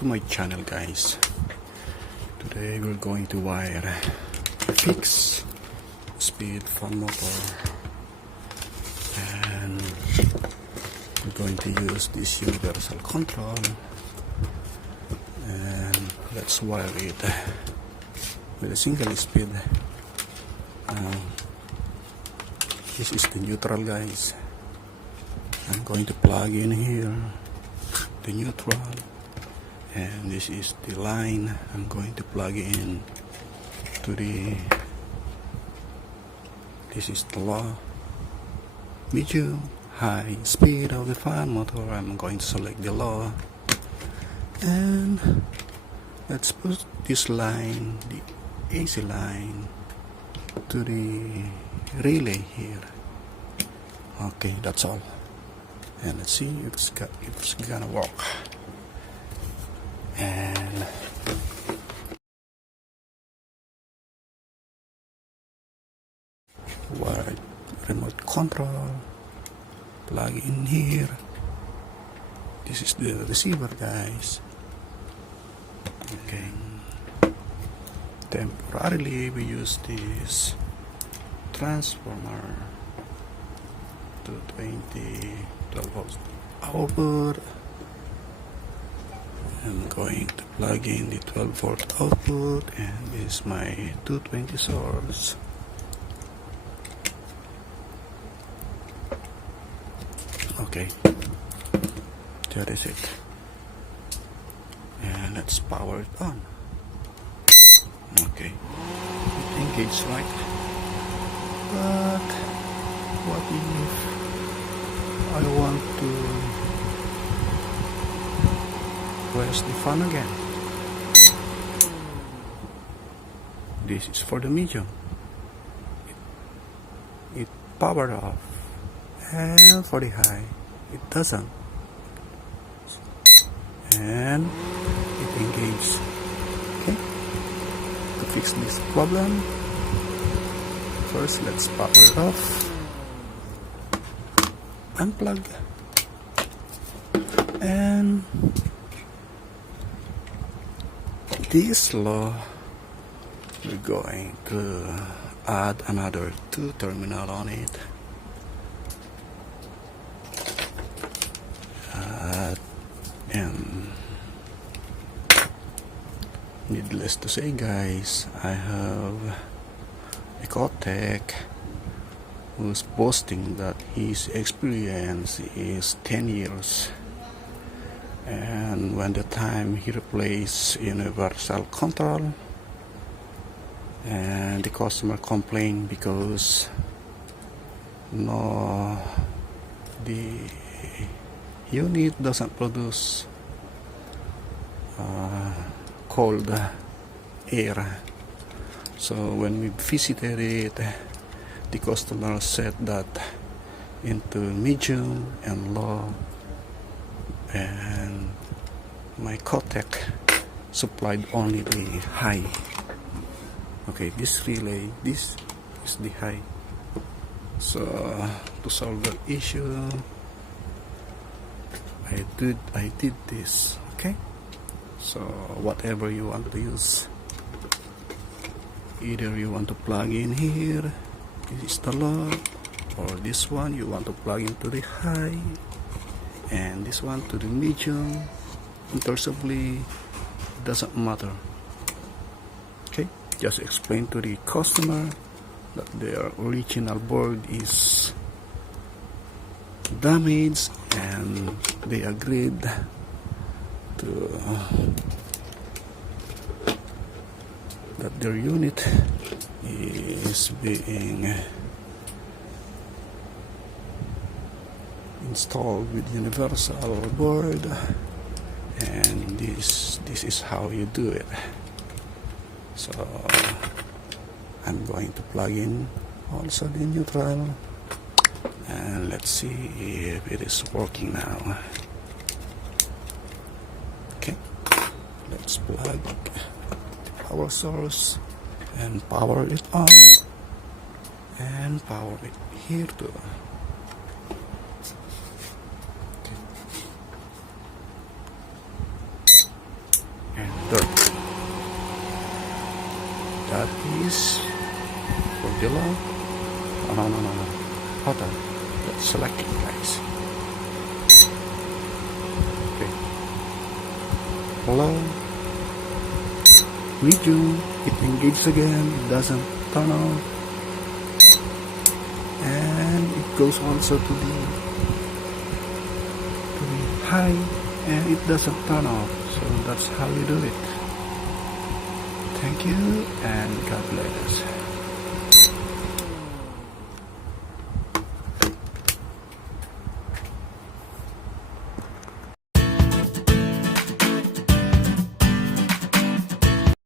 to my channel, guys. Today we're going to wire fix speed fan motor, and we're going to use this universal control, and let's wire it with a single speed. This is the neutral, guys. I'm going to plug in here the neutral, and this is the line I'm going to plug in to the, this is the low, medium, high speed of the fan motor. I'm going to select the low, and let's put this line, the AC line, to the relay here. Okay, that's all. And let's see if it's gonna work. And wire remote control, plug in here. This is the receiver, guys. Okay. Temporarily we use this transformer to 12 volts output. I'm going to plug in the 12 volt output, and this is my 220 source. Okay, that is it, and let's power it on. Okay, it engaged, right? But what if I want to press the fan again? This is for the medium. It powered off, and for the high it doesn't, and it engaged. Okay, to fix this problem, first let's power it off, unplug, and this low, we're going to add another 2 terminal on it. And needless to say, guys, I have a Hvac-R who's boasting that his experience is 10 years, and when the time he replaced universal control, and the customer complained because the unit doesn't produce cold air. So when we visited it, the customer said that into medium and low, and my Hvac-R supplied only the high. Okay, this relay, this is the high. So to solve that issue, I did this. Okay, so whatever you want to use, either you want to plug in here, this is the low, or this one you want to plug into the high, and this one to the medium. Interchangeably, doesn't matter. Okay, just explain to the customer that their original board is damaged, and they agreed to that their unit is being installed with universal board, and this is how you do it. So I'm going to plug in also the neutral, and let's see if it is working now. Okay, let's plug the power source and power it on, and power it here too. Okay. That is for the low. Oh, no. Hold on. Let's select it, guys. Okay. Low. Medium. It engages again. It doesn't turn off. And it goes also to the high, and it doesn't turn off. So that's how you do it. Thank you, and God bless.